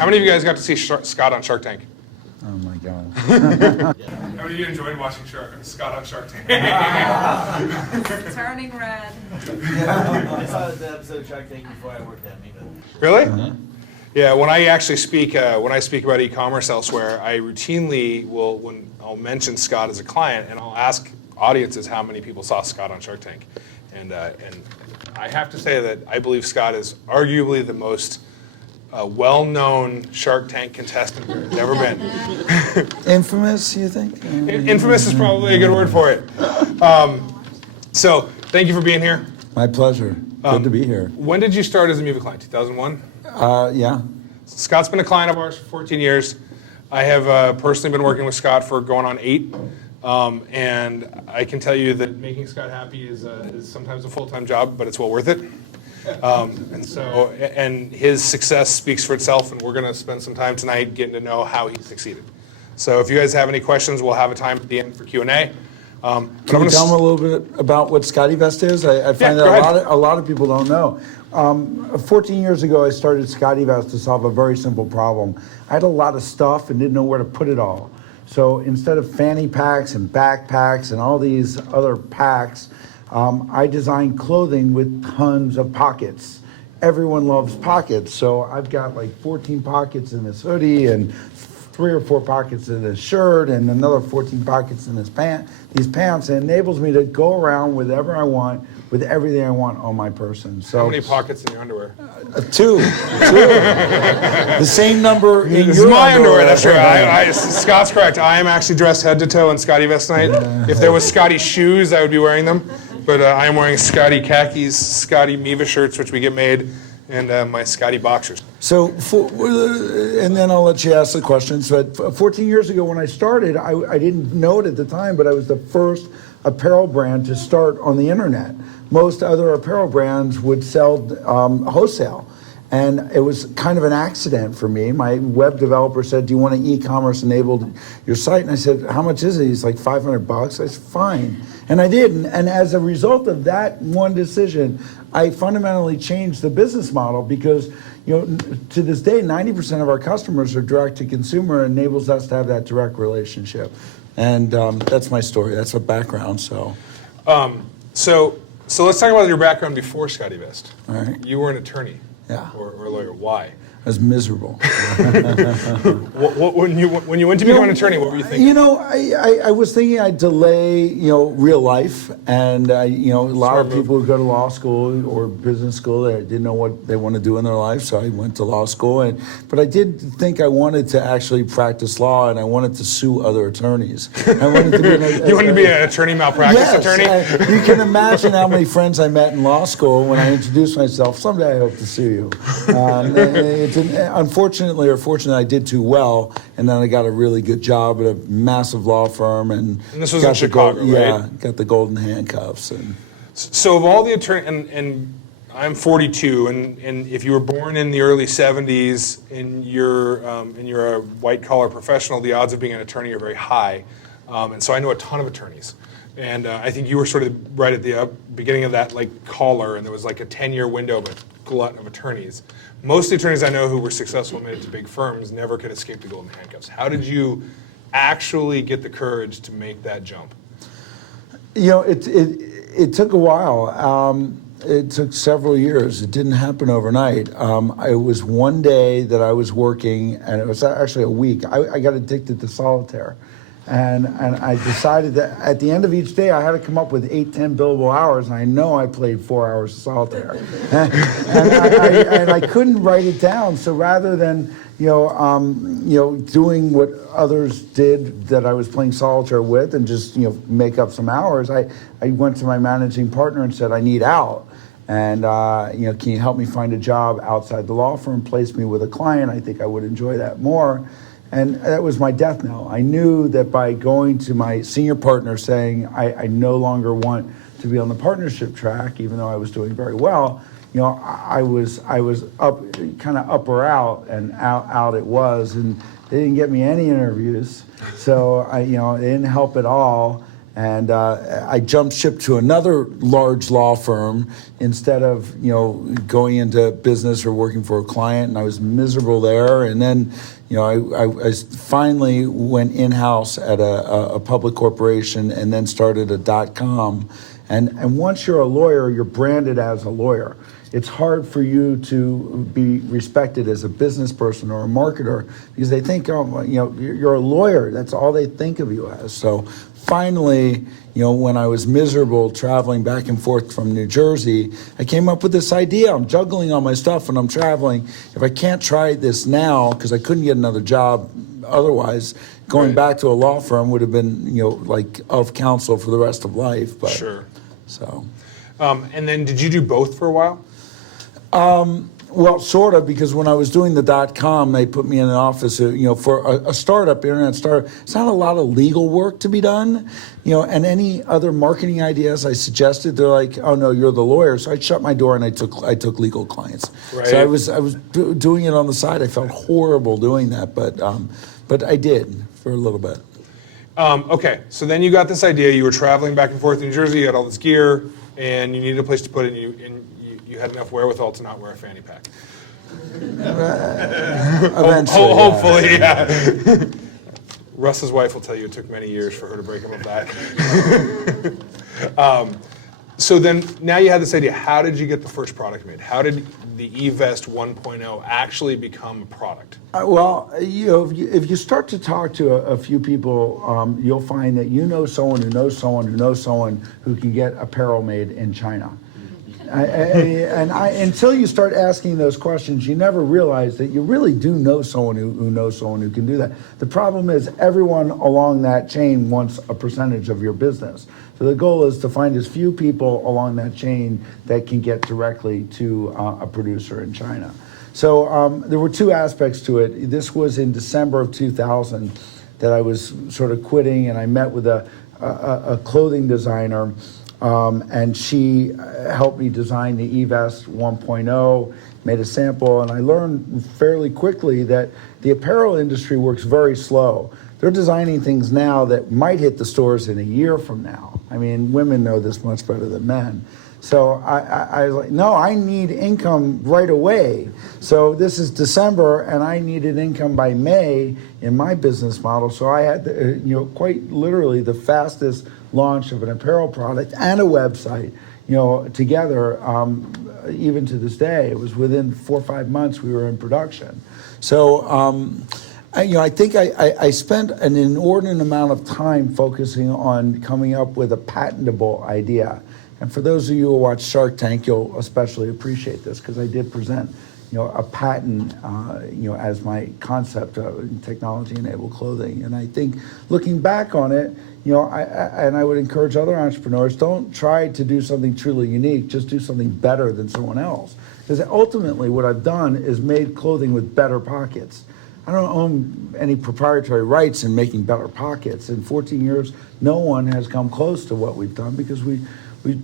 How many of you guys got to see Scott on Shark Tank? Oh my God. How many of you enjoyed watching Scott on Shark Tank? Turning red. I saw the episode of Shark Tank before I worked at MIVA. Really? Yeah, when I actually speak, when I speak about e-commerce elsewhere, I routinely will, when I'll mention Scott as a client, and I'll ask audiences how many people saw Scott on Shark Tank. And I have to say that I believe Scott is arguably the most well-known Shark Tank contestant there's ever been. Infamous, you think? Infamous is probably a good word for it. So, thank you for being here. My pleasure. Good to be here. When did you start as a MIVA client? 2001? Yeah. Scott's been a client of ours for 14 years. I have personally been working with Scott for going on 8. And I can tell you that making Scott happy is sometimes a full-time job, but it's well worth it. And his success speaks for itself, and we're going to spend some time tonight getting to know how he succeeded. So if you guys have any questions, we'll have a time at the end for Q&A. Can you tell them a little bit about what SCOTTeVEST is? I find that a lot of people don't know. 14 years ago, I started SCOTTeVEST to solve a very simple problem. I had a lot of stuff and didn't know where to put it all. So instead of fanny packs and backpacks and all these other packs, I designed clothing with tons of pockets. Everyone loves pockets, so I've got like 14 pockets in this hoodie and 3 or 4 pockets in this shirt and another 14 pockets in these pants. It enables me to go around whatever I want, with everything I want on my person. So how many pockets in your underwear? 2. The same number in this your is my underwear. That's right. Scott's correct. I am actually dressed head to toe in SCOTTeVEST tonight. Yeah. If there was Scotty shoes, I would be wearing them. But I am wearing Scotty khakis, Scotty MIVA shirts, which we get made, and my Scotty boxers. So, and then I'll let you ask the questions. But 14 years ago when I started, I didn't know it at the time, but I was the first apparel brand to start on the internet. Most other apparel brands would sell wholesale. And it was kind of an accident for me. My web developer said, do you want an e-commerce enabled your site? And I said, how much is it? He's like, $500. I said, fine. And I did. And as a result of that one decision, I fundamentally changed the business model because, to this day, 90% of our customers are direct to consumer, and enables us to have that direct relationship. And that's my story. That's a background. So let's talk about your background before SCOTTeVEST. All right. You were an attorney. Yeah. Or a lawyer. Why? I was miserable. When you went to become an attorney, what were you thinking? I was thinking I'd delay, real life, and a lot of people who go to law school or business school, they didn't know what they want to do in their life, so I went to law school. But I did think I wanted to actually practice law, and I wanted to sue other attorneys. I wanted to be you wanted to be an attorney malpractice attorney? You can imagine how many friends I met in law school when I introduced myself. Someday I hope to sue you. Unfortunately or fortunately, I did too well, and then I got a really good job at a massive law firm. And this was in Chicago, right? Yeah, got the golden handcuffs. So of all the attorneys, and I'm 42, and if you were born in the early 70s and you're a white-collar professional, the odds of being an attorney are very high. And so I know a ton of attorneys. And I think you were sort of right at the beginning of that collar, and there was like a 10-year window of a glut of attorneys. Most of the attorneys I know who were successful and made it to big firms never could escape the golden handcuffs. How did you actually get the courage to make that jump? It took a while. It took several years. It didn't happen overnight. It was one day that I was working, and it was actually a week. I got addicted to solitaire. And I decided that at the end of each day, I had to come up with 8-10 billable hours, and I know I played 4 hours of solitaire. and I couldn't write it down. So rather than doing what others did that I was playing solitaire with, and just make up some hours, I went to my managing partner and said, I need out. And can you help me find a job outside the law firm? Place me with a client. I think I would enjoy that more. And that was my death knell. I knew that by going to my senior partner saying I no longer want to be on the partnership track, even though I was doing very well, I was up, kind of up or out, and out it was, and they didn't get me any interviews. So it didn't help at all. And I jumped ship to another large law firm instead of, going into business or working for a client, and I was miserable there. And then, I finally went in-house at a public corporation and then started a .com. And once you're a lawyer, you're branded as a lawyer. It's hard for you to be respected as a business person or a marketer because they think, you're a lawyer. That's all they think of you as. So finally, when I was miserable traveling back and forth from New Jersey, I came up with this idea. I'm juggling all my stuff and I'm traveling. If I can't try this now, because I couldn't get another job otherwise, going back to a law firm would have been, like of counsel for the rest of life. But, sure. So. And then did you do both for a while? Well, sort of, because when I was doing the .com, they put me in an office, for a startup, internet startup. It's not a lot of legal work to be done, and any other marketing ideas I suggested, they're like, oh no, you're the lawyer. So I shut my door and I took legal clients. Right. So I was doing it on the side. I felt horrible doing that, but I did for a little bit. Okay, so then you got this idea. You were traveling back and forth in New Jersey. You had all this gear, and you needed a place to put it. And you had enough wherewithal to not wear a fanny pack. Eventually, hopefully, yeah. Russ's wife will tell you it took many years for her to break him of that. So then, now you had this idea. How did you get the first product made? How did the eVEST 1.0 actually become a product? Well, if you start to talk to a few people, you'll find that someone who knows someone who knows someone who can get apparel made in China. Until you start asking those questions, you never realize that you really do know someone who knows someone who can do that. The problem is everyone along that chain wants a percentage of your business. So the goal is to find as few people along that chain that can get directly to a producer in China. So there were two aspects to it. This was in December of 2000 that I was sort of quitting, and I met with a clothing designer. And she helped me design the eVEST 1.0, made a sample, and I learned fairly quickly that the apparel industry works very slow. They're designing things now that might hit the stores in a year from now. I mean, women know this much better than men. So I was like, no, I need income right away. So this is December, and I needed income by May in my business model. So I had, quite literally the fastest launch of an apparel product and a website, together, even to this day. It was within 4 or 5 months we were in production. So, I think I spent an inordinate amount of time focusing on coming up with a patentable idea. And for those of you who watch Shark Tank, you'll especially appreciate this because I did present, a patent, as my concept of technology-enabled clothing. And I think looking back on it, I would encourage other entrepreneurs, don't try to do something truly unique, just do something better than someone else. Because ultimately what I've done is made clothing with better pockets. I don't own any proprietary rights in making better pockets. In 14 years, no one has come close to what we've done because we're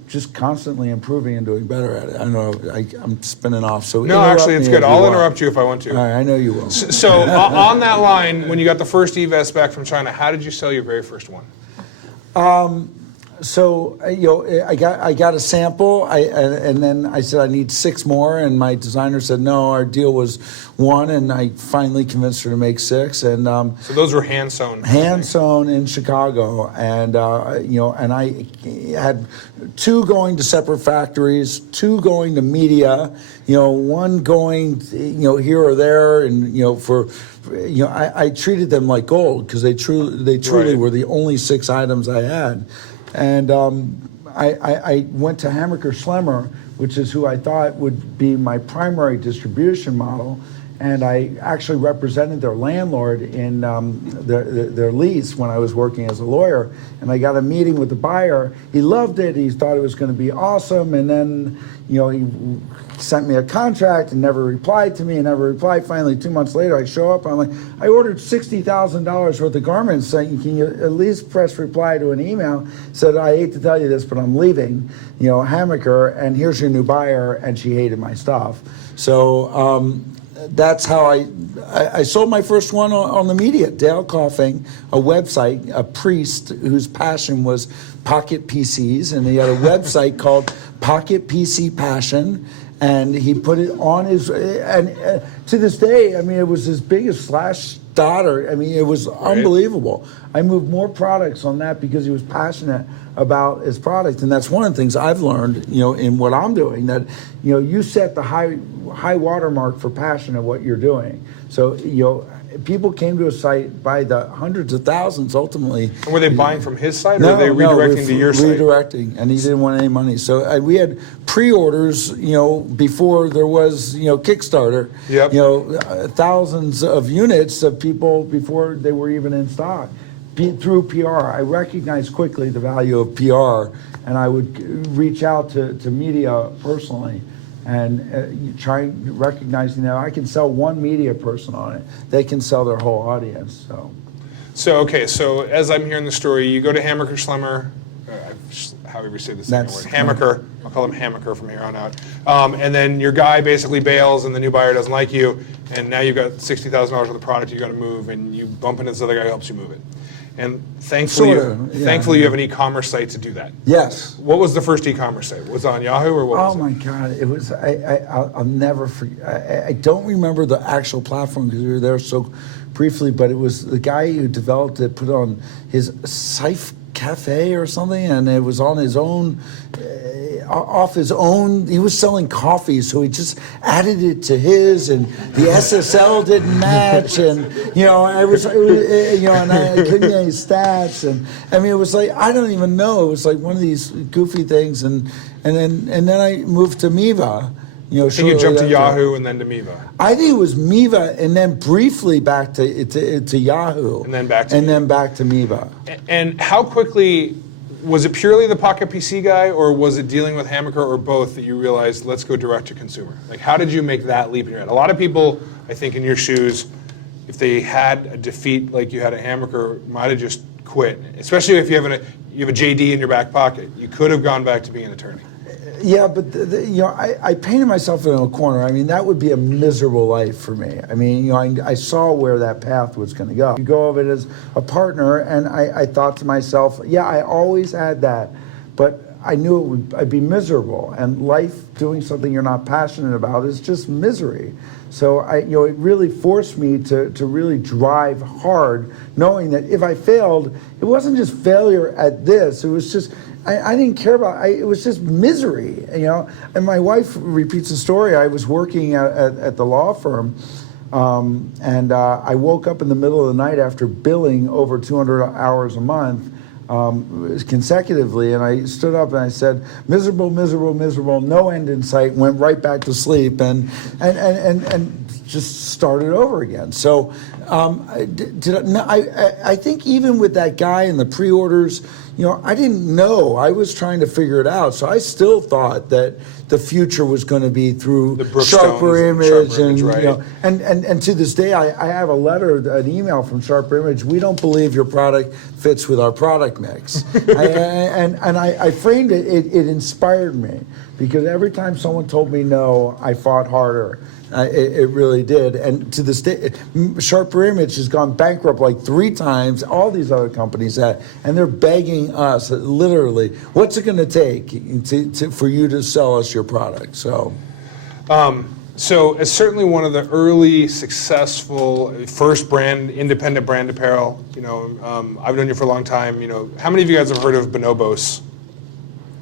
just constantly improving and doing better at it. I don't know, I'm spinning off. So no, actually, it's good. I'll interrupt you if I want to. All right, I know you will. So on that line, when you got the first eVEST back from China, how did you sell your very first one? So I got a sample, and then I said I need 6 more, and my designer said no, our deal was 1, and I finally convinced her to make 6. And so those were hand sewn. Hand sewn in Chicago, and and I had 2 going to separate factories, 2 going to media, 1 going here or there, and for. I treated them like gold because they truly were the only 6 items I had. And I went to Hammacher Schlemmer, which is who I thought would be my primary distribution model, and I actually represented their landlord in their lease when I was working as a lawyer, and I got a meeting with the buyer. He loved it. He thought it was going to be awesome, and then he sent me a contract and never replied to me and never replied. Finally, 2 months later, I show up. I'm like, I ordered $60,000 worth of garments. Saying, can you at least press reply to an email? Said, I hate to tell you this, but I'm leaving, Hammacher, and here's your new buyer. And she hated my stuff. So that's how I sold my first one on the media. Dale Coughing, a website, a priest whose passion was pocket PCs, and he had a website called Pocket PC Passion, and he put it on his, and to this day, I mean, it was as big as Slashdot. I mean, it was unbelievable. I moved more products on that because he was passionate about his product, and that's one of the things I've learned, in what I'm doing, that, you set the high watermark for passion of what you're doing. So, people came to a site by the hundreds of thousands ultimately. And were they buying from his site, or were they redirecting to your site? Redirecting, and he didn't want any money. So we had pre-orders, before there was, Kickstarter. Yep. Thousands of units of people before they were even in stock. Through PR, I recognized quickly the value of PR, and I would reach out to media personally and try recognizing that I can sell one media person on it. They can sell their whole audience. So as I'm hearing the story, you go to Hammaker Schlemmer, however you say this word, Hammaker. I'll call him Hammaker from here on out. And then your guy basically bails, and the new buyer doesn't like you, and now you've got $60,000 worth of product you got to move, and you bump into this other guy who helps you move it. And thankfully, you have an e-commerce site to do that. Yes. What was the first e-commerce site? Was it on Yahoo, or what was it? Oh my God! It was. I'll never forget. I don't remember the actual platform because we were there so briefly. But it was the guy who developed it, put it on his Sife Cafe or something, and it was on his own. Off his own, he was selling coffee, so he just added it to his, and the SSL didn't match, and and I couldn't get any stats, and I mean it was like I don't even know. It was like one of these goofy things, and then I moved to MIVA. I think you jumped to Yahoo and then to MIVA. I think it was MIVA, and then briefly back to Yahoo, and then back to MIVA. And how quickly? Was it purely the Pocket PC guy, or was it dealing with Hammaker, or both, that you realized, let's go direct to consumer? Like, how did you make that leap in your head? A lot of people, I think, in your shoes, if they had a defeat like you had at Hammaker, might have just quit. Especially if you have a JD in your back pocket. You could have gone back to being an attorney. Yeah, but I painted myself in a corner. I mean, that would be a miserable life for me. I mean, I saw where that path was going to go. You go of it as a partner, and I thought to myself, yeah, I always had that, but I knew I'd be miserable. And life doing something you're not passionate about is just misery. So it really forced me to really drive hard, knowing that if I failed, it wasn't just failure at this. It was just. I didn't care about it was just misery, And my wife repeats the story. I was working at the law firm, and I woke up in the middle of the night after billing over 200 hours a month consecutively, and I stood up and I said, "Miserable, miserable, miserable, no end in sight." Went right back to sleep and just started over again. So I think even with that guy and the pre-orders. I didn't know. I was trying to figure it out. So I still thought that the future was going to be through Sharper Image, right. And to this day, I have a letter, an email from Sharper Image. We don't believe your product fits with our product mix. I framed it. It inspired me because every time someone told me no, I fought harder. It really did. And to this day, Sharper Image has gone bankrupt like 3 times. All these other companies have, and they're begging us, literally, what's it going to take for you to sell us your product? So as certainly one of the early successful first independent brand apparel, I've known you for a long time. How many of you guys have heard of Bonobos?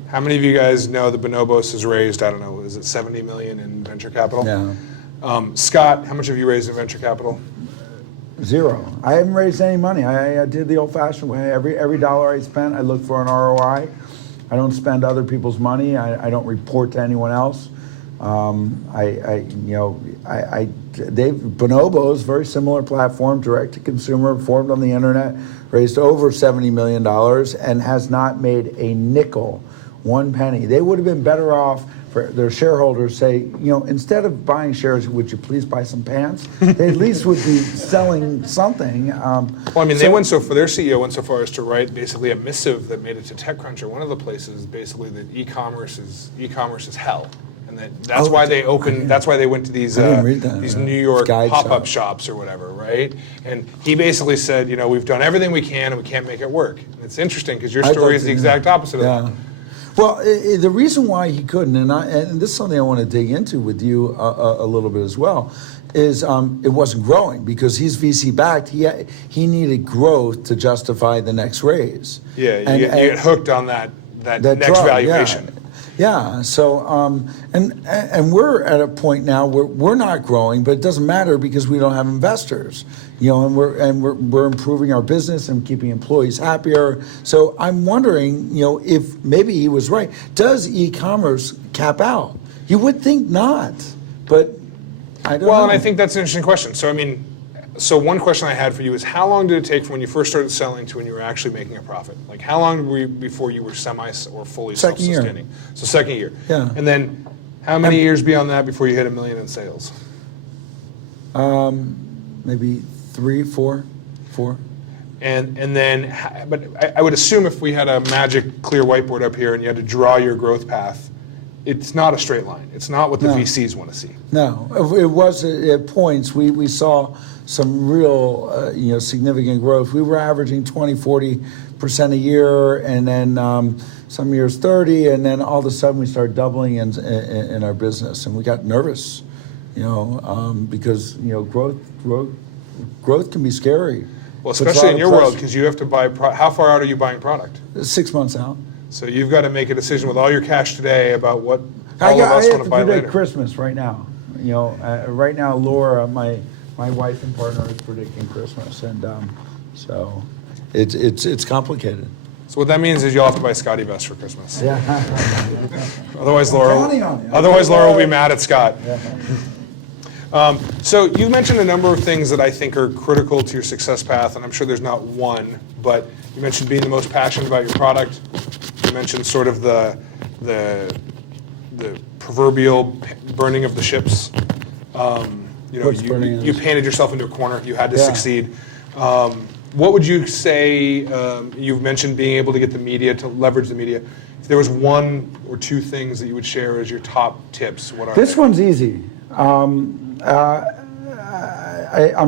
How many of you guys know that Bonobos has raised, I don't know, is it 70 million in venture capital? Yeah. Scott, how much have you raised in venture capital? 0. I haven't raised any money. I did the old-fashioned way. Every dollar I spent, I look for an ROI. I don't spend other people's money. I don't report to anyone else. Bonobos, very similar platform, direct to consumer, formed on the internet, raised over $70 million, and has not made a nickel. 1 penny. They would have been better off for their shareholders say, instead of buying shares, would you please buy some pants? They at least would be selling something. Their CEO went so far as to write basically a missive that made it to TechCrunch, or one of the places, basically that e-commerce is hell. And that's why they opened. That's why they went to these didn't read that. these New York Guide pop-up shop. shops or whatever, right? And he basically said, we've done everything we can and we can't make it work. And it's interesting because your story is the exact opposite of that. Well, the reason why he couldn't, and this is something I want to dig into with you a little bit as well, is it wasn't growing because he's VC backed. He needed growth to justify the next raise. Yeah, you get hooked on that next drug, valuation. Yeah. So and we're at a point now where we're not growing, but it doesn't matter because we don't have investors. And we're improving our business and keeping employees happier. So I'm wondering, if maybe he was right. Does e-commerce cap out? You would think not, but I don't know. Well, and I think that's an interesting question. So one question I had for you is how long did it take from when you first started selling to when you were actually making a profit? Like how long were you before you were semi or fully Second year. self-sustaining? So second year. Yeah. And then how many years beyond that before you hit $1 million in sales? Maybe 3, 4. And then, but I would assume if we had a magic clear whiteboard up here and you had to draw your growth path, it's not a straight line. It's not what the VCs want to see. No, it was at points we saw some real significant growth. We were averaging 20-40% a year, and then some years 30, and then all of a sudden we started doubling in our business, and we got nervous, because growth can be scary. Well, especially in your world, because you have to buy. How far out are you buying product? 6 months out. So you've got to make a decision with all your cash today about what all of us want to buy later. I predict Christmas right now. Right now, Laura, my wife and partner, is predicting Christmas, and so it's complicated. So what that means is you'll have to buy SCOTTeVEST for Christmas. Yeah. Otherwise, counting on you. Laura will be mad at Scott. Yeah. So you mentioned a number of things that I think are critical to your success path, and I'm sure there's not one, but you mentioned being the most passionate about your product. You mentioned sort of the proverbial burning of the ships. You painted yourself into a corner. You had to succeed. What would you say? You've mentioned being able to get the media, to leverage the media. If there was one or two things that you would share as your top tips, what are This they? one's easy. I'm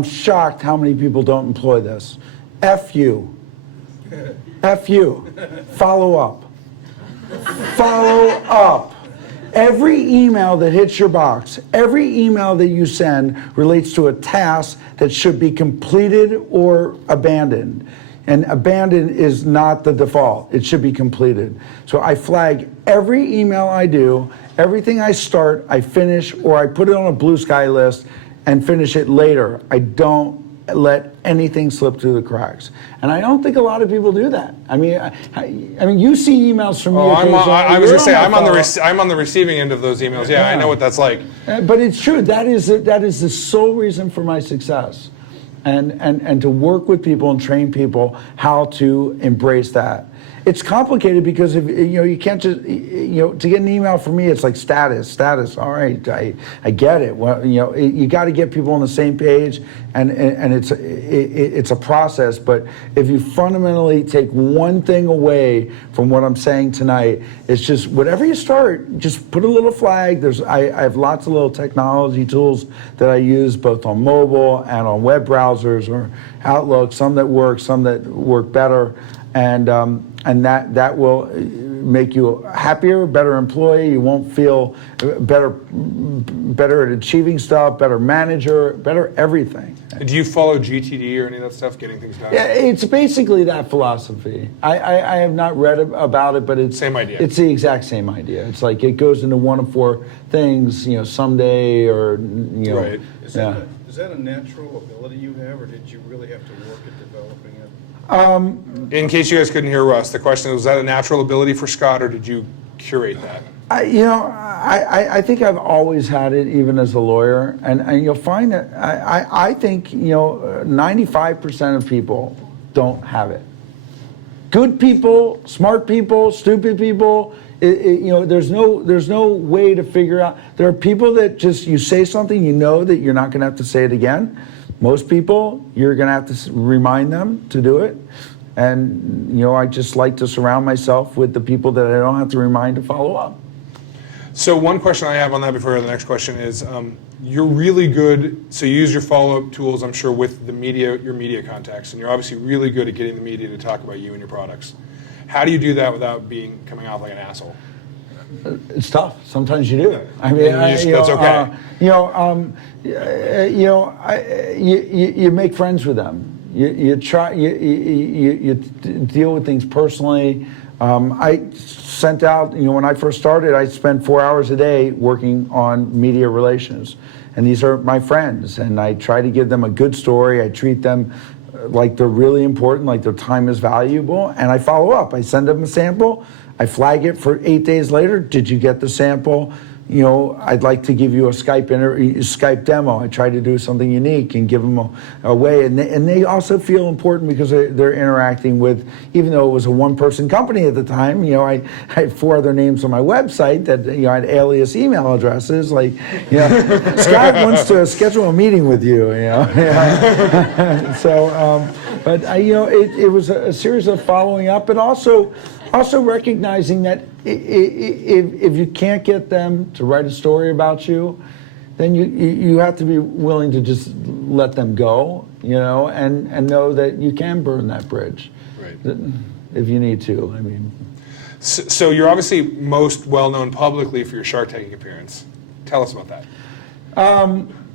shocked how many people don't employ this. F you. F you. Follow up. Follow up. Every email that hits your box, every email that you send relates to a task that should be completed or abandoned. And abandoned is not the default. It should be completed. So I flag every email I do, everything I start, I finish, or I put it on a blue sky list and finish it later. I don't let anything slip through the cracks. And I don't think a lot of people do that. I mean, you see emails from me occasionally. I was going to say, I'm on the receiving end of those emails. Yeah, I know what that's like. But it's true. That is the sole reason for my success. And to work with people and train people how to embrace that. It's complicated because if you can't just to get an email from me, it's like status. All right, I get it. Well, you got to get people on the same page, and it's a process. But if you fundamentally take one thing away from what I'm saying tonight, it's just whatever you start, just put a little flag. I have lots of little technology tools that I use both on mobile and on web browsers or Outlook. Some that work better. And that will make you a happier, better employee. You won't feel better at achieving stuff, better manager, better everything. Do you follow GTD or any of that stuff, getting things done? Yeah, it's basically that philosophy. I have not read about it, but it's same idea. It's the exact same idea. It's like it goes into one of four things. Someday or Right. Is that a natural ability you have, or did you really have to work at developing it? In case you guys couldn't hear Russ, the question was that a natural ability for Scott, or did you curate that? I think I've always had it, even as a lawyer, and you'll find that I think 95% of people don't have it. Good people, smart people, stupid people. There's no way to figure out. There are people that just you say something, that you're not going to have to say it again. Most people, you're going to have to remind them to do it. And, I just like to surround myself with the people that I don't have to remind to follow up. So one question I have on that before I go to the next question is, you're really good, so you use your follow-up tools, I'm sure, with the media, your media contacts, and you're obviously really good at getting the media to talk about you and your products. How do you do that without coming off like an asshole? It's tough. Sometimes you do. I mean, That's okay. You make friends with them. You try. You deal with things personally. I sent out. When I first started, I spent 4 hours a day working on media relations, and these are my friends. And I try to give them a good story. I treat them like they're really important, like their time is valuable, and I follow up. I send them a sample. I flag it for 8 days later. Did you get the sample? I'd like to give you a Skype demo. I try to do something unique and give them away. And they also feel important because they're interacting with, even though it was a one-person company at the time, I had 4 other names on my website that, I had alias email addresses. Like, Scott wants to schedule a meeting with you, So, but it was a series of following up, but also recognizing that if you can't get them to write a story about you, then you have to be willing to just let them go, and know that you can burn that bridge, right, if you need to. I mean, so you're obviously most well known publicly for your Shark Tank appearance. Tell us about that.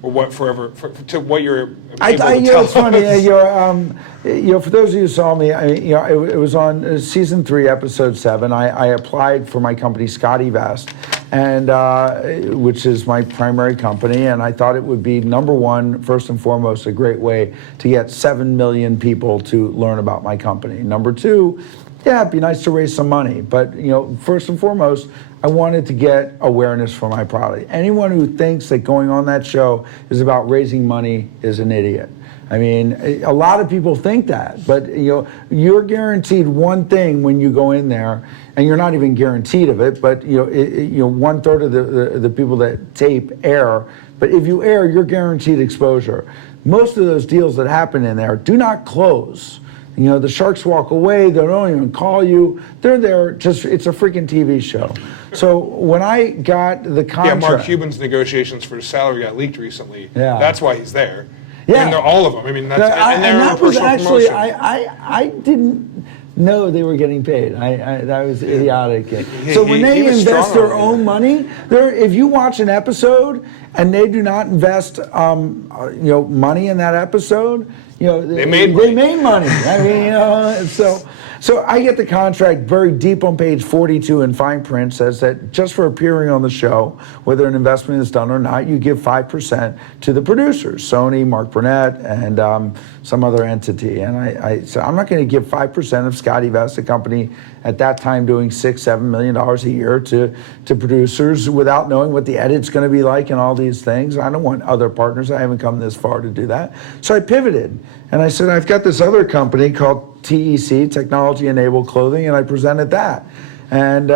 Or what to what you're able to tell it's funny. For those of you who saw me, it was on season 3, episode 7. I applied for my company SCOTTeVEST, and which is my primary company, and I thought it would be number one, first and foremost, a great way to get 7 million people to learn about my company. Number 2, it'd be nice to raise some money, but first and foremost, I wanted to get awareness for my product. Anyone who thinks that going on that show is about raising money is an idiot. I mean, a lot of people think that, but you're guaranteed one thing when you go in there, and you're not even guaranteed of it. But 1/3 of the people that tape air. But if you air, you're guaranteed exposure. Most of those deals that happen in there do not close. The sharks walk away. They don't even call you. They're there. It's a freaking TV show. So when I got the contract, Mark Cuban's negotiations for his salary got leaked recently. Yeah. That's why he's there. Yeah. And all of them. I mean, that's and that was actually promotion. I didn't know they were getting paid. That was idiotic. So when they invest their own money, if you watch an episode and they do not invest money in that episode, they made money. I mean, so I get the contract very deep on page 42 in fine print, says that just for appearing on the show, whether an investment is done or not, you give 5% to the producers, Sony, Mark Burnett, and some other entity. And I said, I'm not going to give 5% of SCOTTeVEST, a company at that time doing $6-7 million a year, to producers without knowing what the edit's going to be like and all these things. I don't want other partners. I haven't come this far to do that. So I pivoted. And I said, I've got this other company called TEC, Technology Enabled Clothing, and I presented that. And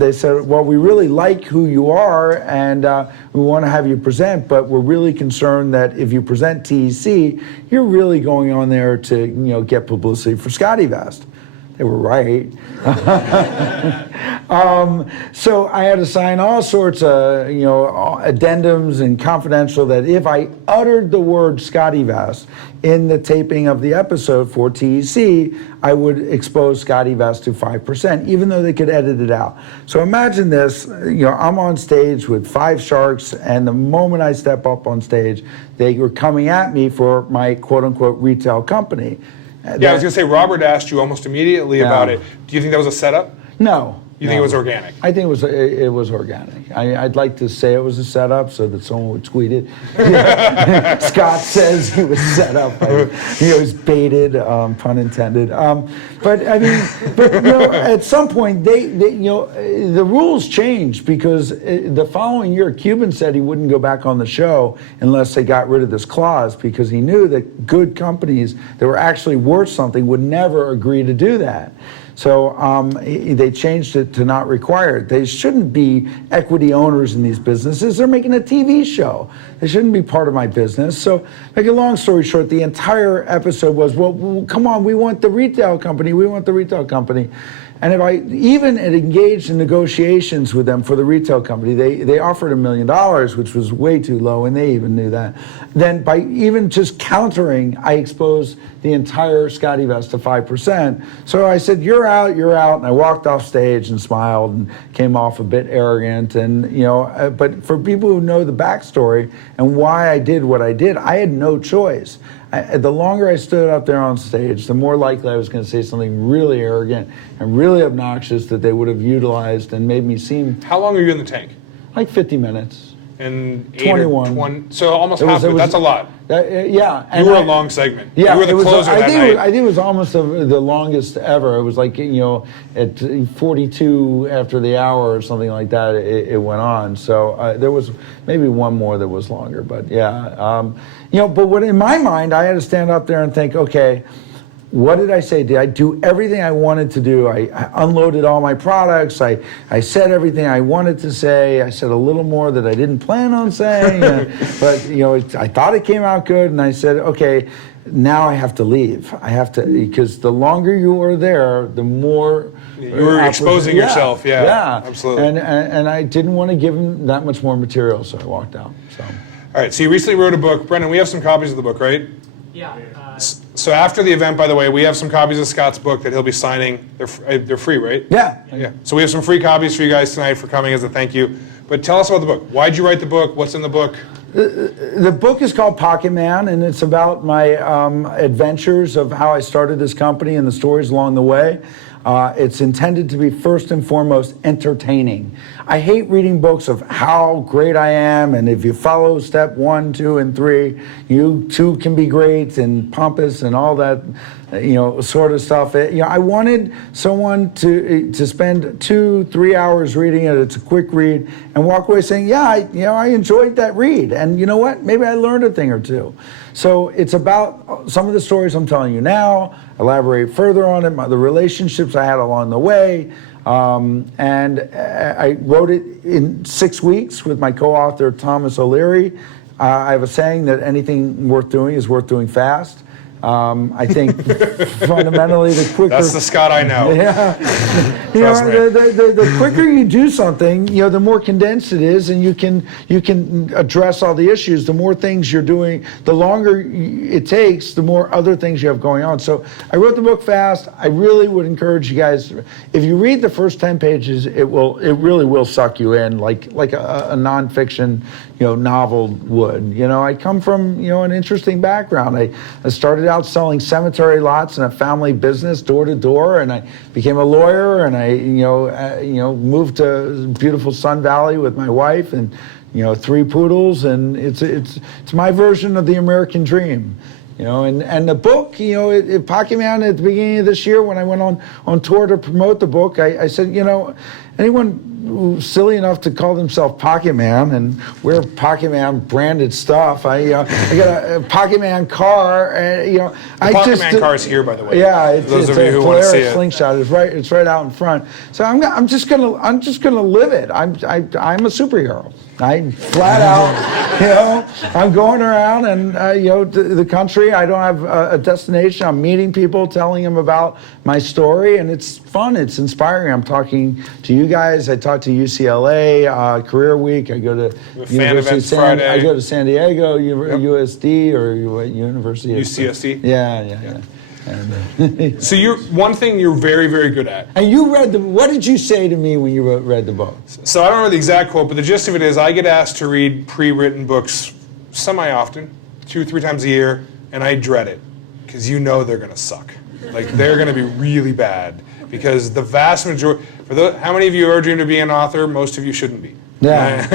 they said, well, we really like who you are, and we want to have you present, but we're really concerned that if you present TEC, you're really going on there to get publicity for SCOTTeVEST. They were right. So I had to sign all sorts of addendums and confidential that if I uttered the word SCOTTeVEST in the taping of the episode for TEC, I would expose SCOTTeVEST to 5%, even though they could edit it out. So imagine this, I'm on stage with 5 sharks, and the moment I step up on stage, they were coming at me for my quote-unquote retail company. I was going to say, Robert asked you almost immediately about it. Do you think that was a setup? No. You think it was organic? I think it was organic. I'd like to say it was a setup so that someone would tweet it. Scott says he was set up. He was baited, pun intended. But I mean, at some point the rules changed because the following year, Cuban said he wouldn't go back on the show unless they got rid of this clause because he knew that good companies that were actually worth something would never agree to do that. So they changed it to not required. They shouldn't be equity owners in these businesses. They're making a TV show. They shouldn't be part of my business. So, make a long story short, the entire episode was, well, come on, we want the retail company. We want the retail company. And if I even had engaged in negotiations with them for the retail company, they offered $1 million, which was way too low, and they even knew that. Then by even just countering, I exposed the entire SCOTTeVEST to 5%. So I said, you're out, and I walked off stage and smiled and came off a bit arrogant. And but for people who know the backstory and why I did what I did, I had no choice. The longer I stood up there on stage, the more likely I was going to say something really arrogant and really obnoxious that they would have utilized and made me seem How long are you in the tank? like 50 minutes. And 21. 20, so almost half. That's a lot. Yeah. You were a long segment. Yeah, you were the closer that night. I think it was almost the longest ever. It was like, at 42 after the hour or something like that, it went on. So there was maybe one more that was longer, but yeah. But what in my mind, I had to stand up there and think, okay, what did I say? Did I do everything I wanted to do? I unloaded all my products. I said everything I wanted to say. I said a little more that I didn't plan on saying. But, I thought it came out good. And I said, okay, now I have to leave. I have to, because the longer you are there, the more... You were exposing yourself. Yeah, absolutely. And I didn't want to give him that much more material, so I walked out. So. All right, so you recently wrote a book. Brendan, we have some copies of the book, right? Yeah. So after the event, by the way, we have some copies of Scott's book that he'll be signing. They're free, right? Yeah. Yeah. So we have some free copies for you guys tonight for coming as a thank you. But tell us about the book. Why'd you write the book? What's in the book? The book is called Pocket Man, and it's about my adventures of how I started this company and the stories along the way. It's intended to be first and foremost entertaining. I hate reading books of how great I am, and if you follow step 1, 2, and 3, you too can be great and pompous and all that, sort of stuff. I wanted someone to spend 2-3 hours reading it. It's a quick read, and walk away saying, yeah, I enjoyed that read, and you know what? Maybe I learned a thing or two. So it's about some of the stories I'm telling you now, elaborate further on it, the relationships I had along the way, and I wrote it in 6 weeks with my co-author, Thomas O'Leary. I have a saying that anything worth doing is worth doing fast. I think fundamentally the quicker... That's the Scott I know. Yeah. Trust me. The quicker you do something, the more condensed it is, and you can address all the issues. The more things you're doing, the longer it takes, the more other things you have going on. So I wrote the book fast. I really would encourage you guys, if you read the first 10 pages, it really will suck you in like a nonfiction novel would. I come from an interesting background. I started out selling cemetery lots in a family business, door to door, and I became a lawyer, and I moved to beautiful Sun Valley with my wife and 3 poodles, and it's my version of the American dream. And the book, Pocket Man, at the beginning of this year when I went on tour to promote the book, I said, anyone who's silly enough to call themselves Pocket Man and wear Pocket Man branded stuff, I got a Pocket Man car, The Pocket Man car is here, by the way. Yeah, for those of you who want to see it. Slingshot. It's right out in front. So I'm just gonna live it. I'm a superhero. I flat out, I'm going around and the country. I don't have a destination. I'm meeting people, telling them about my story, and it's fun. It's inspiring. I'm talking to you guys. I talk to UCLA, Career Week. I go to University Friday. I go to San Diego, USD or University. UCSD. Yeah. And, So one thing you're very, very good at. and you read what did you say to me when you read the book? So I don't remember the exact quote, but the gist of it is I get asked to read pre-written books semi-often, 2-3 times a year, and I dread it because they're going to suck. Like they're going to be really bad because the vast majority. How many of you ever dreamed of being an author? Most of you shouldn't be. Yeah.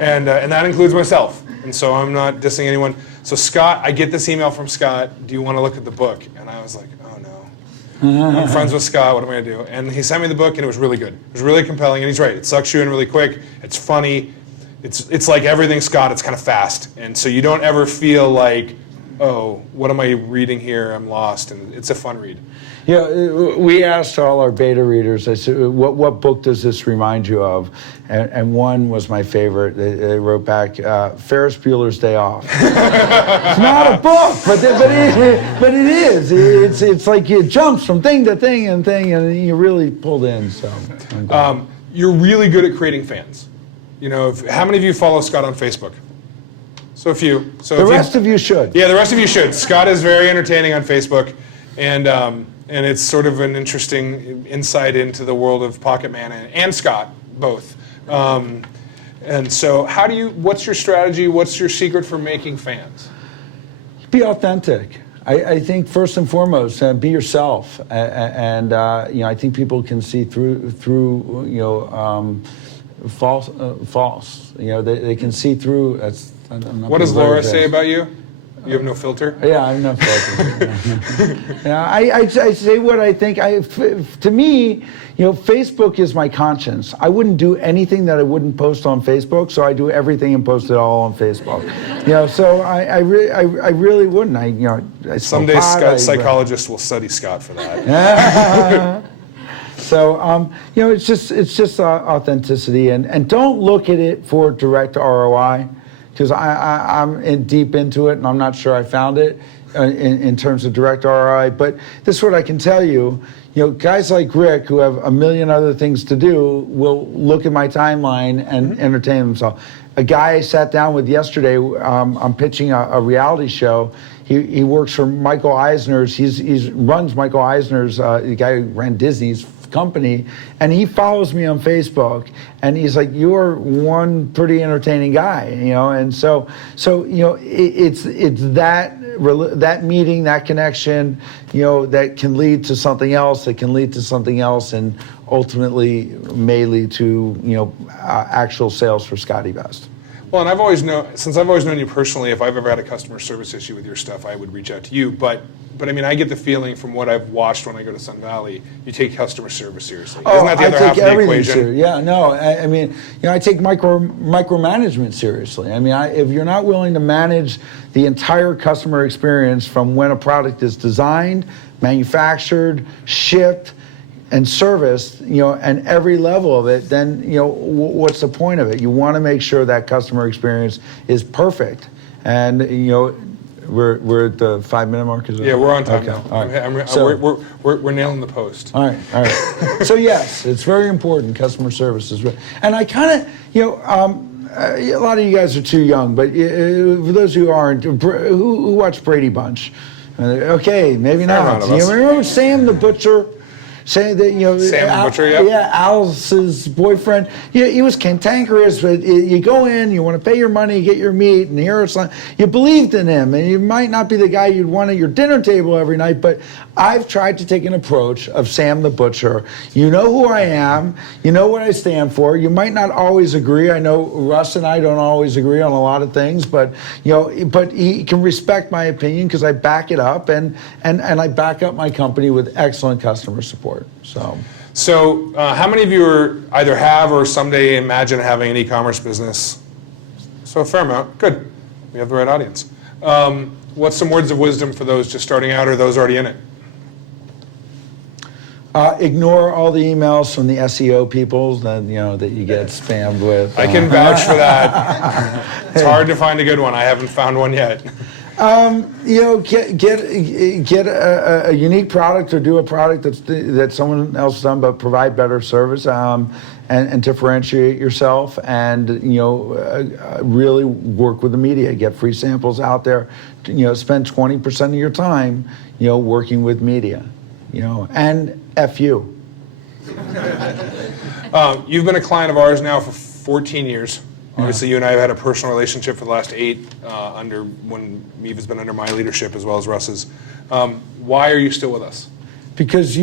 And that includes myself. And so I'm not dissing anyone. So Scott, I get this email from Scott, do you want to look at the book? And I was like, oh no. I'm friends with Scott, what am I going to do? And he sent me the book and it was really good. It was really compelling, and he's right. It sucks you in really quick. It's funny. It's like everything Scott, it's kind of fast. And so you don't ever feel like, oh, what am I reading here? I'm lost. And it's a fun read. We asked all our beta readers, I said, what book does this remind you of? And one was my favorite. They wrote back, Ferris Bueller's Day Off. It's not a book, but it is. It's like it jumps from thing to thing, and you're really pulled in. So you're really good at creating fans. How many of you follow Scott on Facebook? So a few. So the rest of you should. Yeah, the rest of you should. Scott is very entertaining on Facebook, and it's sort of an interesting insight into the world of Pocket Man and Scott both. And so, what's your strategy? What's your secret for making fans? Be authentic. I think first and foremost, be yourself, and I think people can see through false. They can see through. What does Laura say about you? You have no filter? Yeah, I have no filter. I say what I think. To me, Facebook is my conscience. I wouldn't do anything that I wouldn't post on Facebook, so I do everything and post it all on Facebook. So I really wouldn't. I someday psychologists will study Scott for that. So it's just authenticity, and don't look at it for direct ROI. Because I'm deep into it, and I'm not sure I found it in terms of direct ROI. But this is what I can tell you. Guys like Rick, who have a million other things to do, will look at my timeline and entertain themselves. A guy I sat down with yesterday, I'm pitching a reality show. He works for Michael Eisner's. He runs Michael Eisner's, the guy who ran Disney's company, and he follows me on Facebook, and he's like, "You're one pretty entertaining guy," and so it's that meeting, that connection, that can lead to something else, and ultimately may lead to actual sales for SCOTTeVEST. Well, and since I've always known you personally, if I've ever had a customer service issue with your stuff, I would reach out to you. But I mean, I get the feeling from what I've watched when I go to Sun Valley, you take customer service seriously. Isn't that the other half of the equation? Yeah, no, I mean, I take micromanagement seriously. I mean, if you're not willing to manage the entire customer experience from when a product is designed, manufactured, shipped, and serviced, and every level of it, then, what's the point of it? You want to make sure that customer experience is perfect. And, we're at the 5-minute mark, is it? Yeah, we're on time now. All right. We're nailing the post. All right. So yes, it's very important. Customer service is, and I kind of, a lot of you guys are too young, but for those who aren't, who watch Brady Bunch, okay, maybe not. You remember Sam the Butcher? Saying that, Sam the Butcher, yep. Yeah, Al's boyfriend. He was cantankerous, but you go in, you want to pay your money, get your meat, and here it's like, you believed in him, and you might not be the guy you'd want at your dinner table every night, but I've tried to take an approach of Sam the Butcher. You know who I am, you know what I stand for. You might not always agree. I know Russ and I don't always agree on a lot of things, but but he can respect my opinion because I back it up, and I back up my company with excellent customer support. So how many of you either have or someday imagine having an e-commerce business? So a fair amount. Good. We have the right audience. What's some words of wisdom for those just starting out or those already in it? Ignore all the emails from the SEO people that you get spammed with. I can vouch for that. It's hard to find a good one. I haven't found one yet. Get a unique product or do a product that someone else has done, but provide better service and differentiate yourself, and really work with the media. Get free samples out there. Spend 20% of your time working with media. And F you. You've been a client of ours now for 14 years. Obviously, you and I have had a personal relationship for the last 8 when MIVA's been under my leadership as well as Russ's. Why are you still with us? Because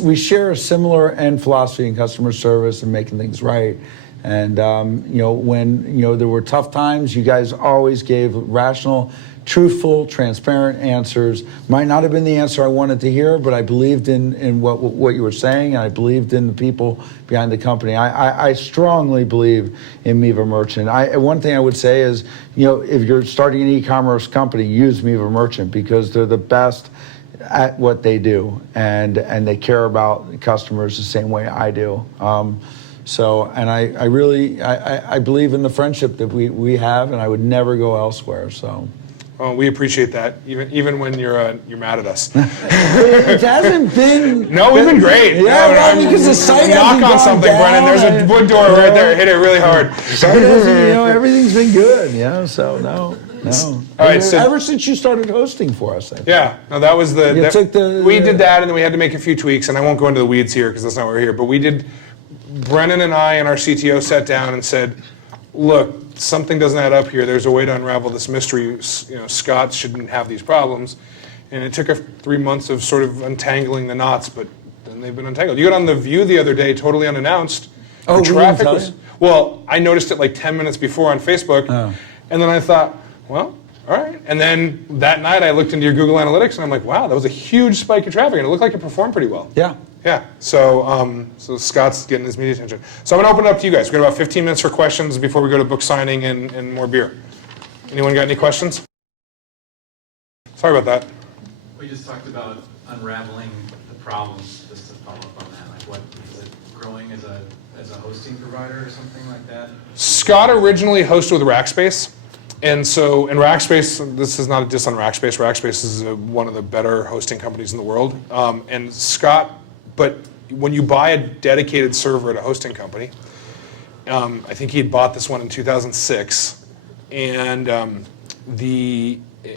we share a similar end philosophy in customer service and making things right. And when there were tough times, you guys always gave rational, truthful, transparent answers. Might not have been the answer I wanted to hear, but I believed in what you were saying, and I believed in the people behind the company. I strongly believe in MIVA Merchant. One thing I would say is, if you're starting an e-commerce company, use MIVA Merchant because they're the best at what they do, and they care about customers the same way I do. And I really believe in the friendship that we have, and I would never go elsewhere. So. Well, we appreciate that, even when you're mad at us. It hasn't been. No, we've been great. Yeah, No, well, because the site knock hasn't on gone something, down. Brennan. There's a wood door right there. Hit it really hard. Site hasn't, everything's been good. Yeah, so no. All right, so ever since you started hosting for us, I think. yeah, no, that was we did that, and then we had to make a few tweaks, and I won't go into the weeds here because that's not why we're here. But we did. Brennan and I and our CTO sat down and said, look, something doesn't add up here. There's a way to unravel this mystery. Scott shouldn't have these problems. And it took 3 months of sort of untangling the knots, but then they've been untangled. You got on The View the other day, totally unannounced. Oh, the traffic was, well, I noticed it like 10 minutes before on Facebook. Oh. And then I thought, well, all right. And then that night I looked into your Google Analytics and I'm like, wow, that was a huge spike in traffic. And it looked like it performed pretty well. Yeah. Yeah, so Scott's getting his media attention. So I'm going to open it up to you guys. We've got about 15 minutes for questions before we go to book signing and more beer. Anyone got any questions? Sorry about that. We just talked about unraveling the problems, just to follow up on that. Like, what is it growing as a hosting provider or something like that? Scott originally hosted with Rackspace. And Rackspace, this is not a diss on Rackspace. Rackspace is one of the better hosting companies in the world. And Scott, but when you buy a dedicated server at a hosting company, I think he had bought this one in 2006, and then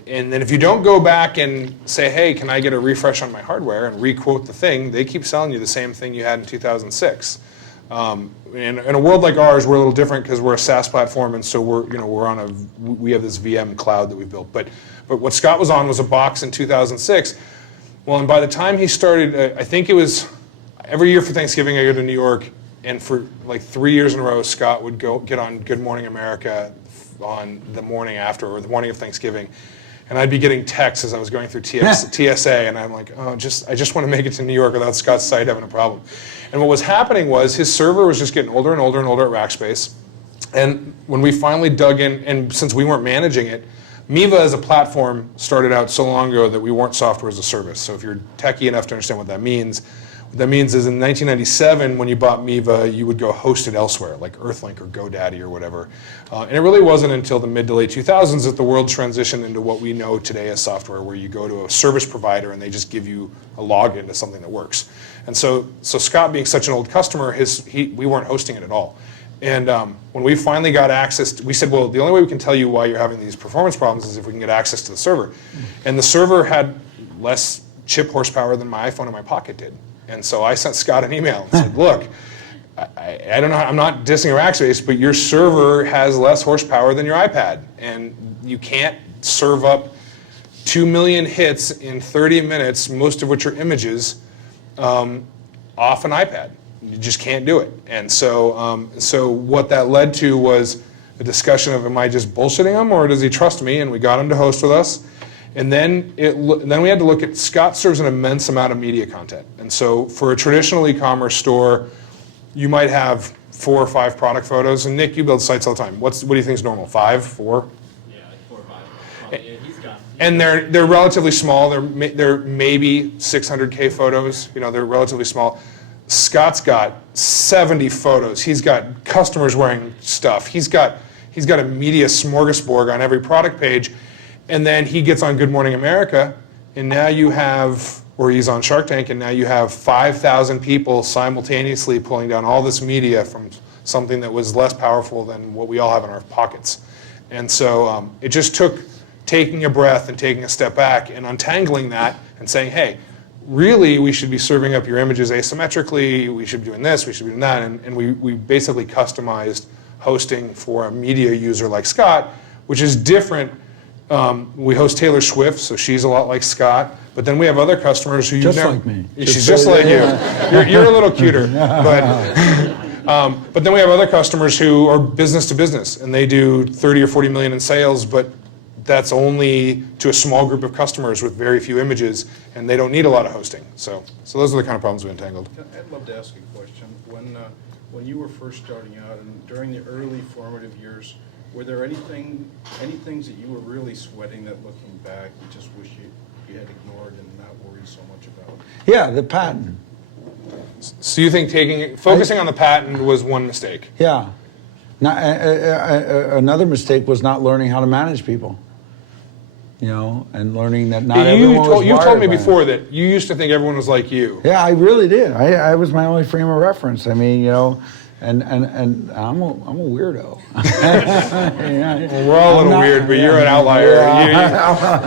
if you don't go back and say, hey, can I get a refresh on my hardware and re-quote the thing, they keep selling you the same thing you had in 2006. In a world like ours, we're a little different because we're a SaaS platform, and so we have this VM cloud that we built. But what Scott was on was a box in 2006. Well, and by the time he started, I think it was every year for Thanksgiving I go to New York, and for like 3 years in a row, Scott would get on Good Morning America on the morning after or the morning of Thanksgiving. And I'd be getting texts as I was going through TSA, and I'm like, oh, I just want to make it to New York without Scott's site having a problem. And what was happening was his server was just getting older and older and older at Rackspace. And when we finally dug in, and since we weren't managing it, MIVA as a platform started out so long ago that we weren't software as a service. So if you're techie enough to understand what that means is in 1997, when you bought MIVA, you would go host it elsewhere, like Earthlink or GoDaddy or whatever. And it really wasn't until the mid to late 2000s that the world transitioned into what we know today as software, where you go to a service provider and they just give you a login to something that works. And so Scott, being such an old customer, we weren't hosting it at all. And when we finally got access, we said, well, the only way we can tell you why you're having these performance problems is if we can get access to the server. And the server had less chip horsepower than my iPhone in my pocket did. And so I sent Scott an email and said, look, I don't know, I'm not dissing Rackspace, but your server has less horsepower than your iPad. And you can't serve up 2 million hits in 30 minutes, most of which are images, off an iPad. You just can't do it. And so what that led to was a discussion of, am I just bullshitting him or does he trust me? And we got him to host with us. And then we had to look at, Scott serves an immense amount of media content. And so for a traditional e-commerce store, you might have 4 or 5 product photos. And Nick, you build sites all the time. What do you think is normal? 5, 4? Yeah, like 4 or 5. Probably, he's got. And they're relatively small. They're maybe 600K photos. They're relatively small. Scott's got 70 photos. He's got customers wearing stuff. He's got a media smorgasbord on every product page. And then he gets on Good Morning America, and now you have, or he's on Shark Tank, and now you have 5,000 people simultaneously pulling down all this media from something that was less powerful than what we all have in our pockets. And so it just took taking a breath and taking a step back and untangling that and saying, hey, really we should be serving up your images asymmetrically, we should be doing this, we should be doing that, and we basically customized hosting for a media user like Scott, which is different. We host Taylor Swift, so she's a lot like Scott. But then we have other customers who just like me. She's just like you. You're a little cuter, but then we have other customers who are business to business, and they do 30 or 40 million in sales, but that's only to a small group of customers with very few images, and they don't need a lot of hosting. So those are the kind of problems we entangled. I'd love to ask a question. When you were first starting out and during the early formative years, were there any things that you were really sweating that looking back you just wish you you had ignored and not worried so much about? Yeah, the patent. So you think focusing on the patent was one mistake? Yeah. Now, another mistake was not learning how to manage people. You know, and learning that not everyone was You told wired me by before that you used to think everyone was like you. Yeah, I really did. I was my only frame of reference. I mean, you know, and I'm a weirdo. Well, we're all a little weird, but you're an outlier. Yeah.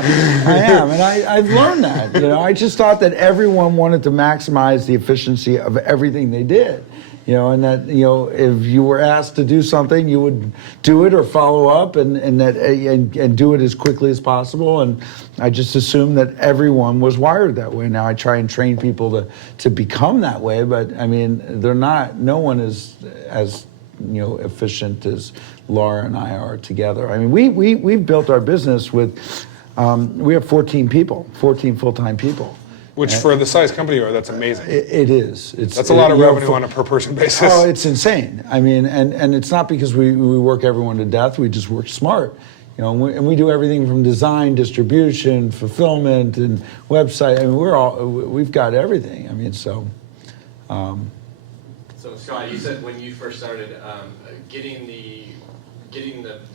I am, and I've learned that. You know, I just thought that everyone wanted to maximize the efficiency of everything they did. You know, and that, you know, if you were asked to do something, you would do it or follow up and do it as quickly as possible. And I just assumed that everyone was wired that way. Now I try and train people to become that way, but I mean, they're not. No one is as, you know, efficient as Laura and I are together. I mean, we've built our business with we have 14 people, 14 full-time people. Which for the size company you are, that's amazing. It is. That's a lot of revenue on a per person basis. Oh, it's insane. I mean, and it's not because we work everyone to death. We just work smart. You know, and we do everything from design, distribution, fulfillment, and website. I mean, we've got everything. I mean, so. So Scott, you said when you first started, getting the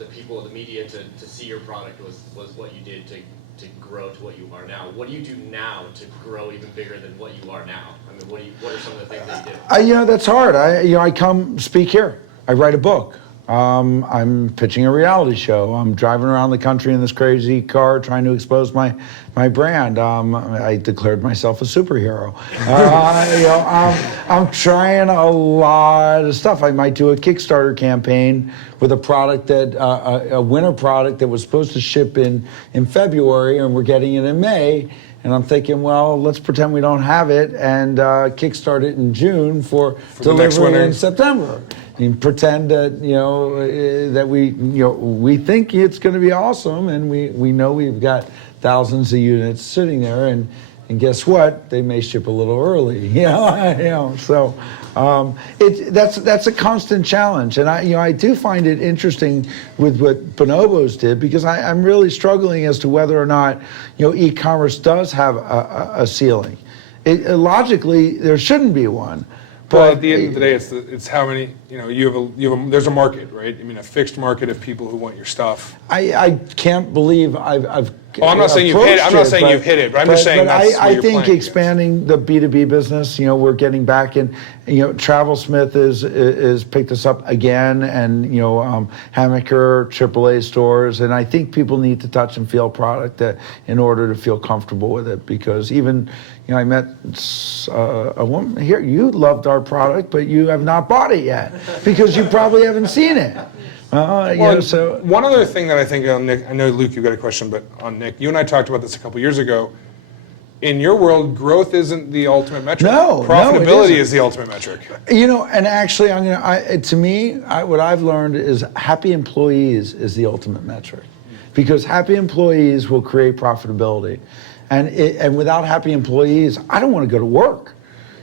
people, the media to see your product was what you did to grow to what you are now. What do you do now to grow even bigger than what you are now? I mean, what are some of the things that you do? You know, that's hard. I come speak here. I write a book. I'm pitching a reality show. I'm driving around the country in this crazy car trying to expose my brand. I declared myself a superhero. You know, I'm trying a lot of stuff. I might do a Kickstarter campaign with a product that a winter product that was supposed to ship in February, and we're getting it in May. And I'm thinking, well, let's pretend we don't have it and kickstart it in June for delivery in September. And pretend that, you know, that we think it's going to be awesome, and we know we've got thousands of units sitting there, and guess what? They may ship a little early, you know. So that's a constant challenge, and I do find it interesting with what Bonobos did, because I'm really struggling as to whether or not, you know, e-commerce does have a ceiling. Logically, there shouldn't be one. Well, at the end of the day, it's how many, you know, there's a market, right? I mean, a fixed market of people who want your stuff. I can't believe I've I'm not saying you've hit it. I'm not saying you've hit it, but I'm just saying that's what you're think playing expanding the B2B business, you know, we're getting back in. You know, TravelSmith is picked us up again, and you know, Hammaker, AAA stores, and I think people need to touch and feel product in order to feel comfortable with it. Because even, you know, I met a woman here. You loved our product, but you have not bought it yet because you probably haven't seen it. You know, so one other thing that I think on Nick, I know Luke, you've got a question, but on Nick, you and I talked about this a couple years ago. In your world, growth isn't the ultimate metric. No, profitability it is the ultimate metric. You know, and actually, to me, what I've learned is happy employees is the ultimate metric, because happy employees will create profitability, and without happy employees, I don't want to go to work.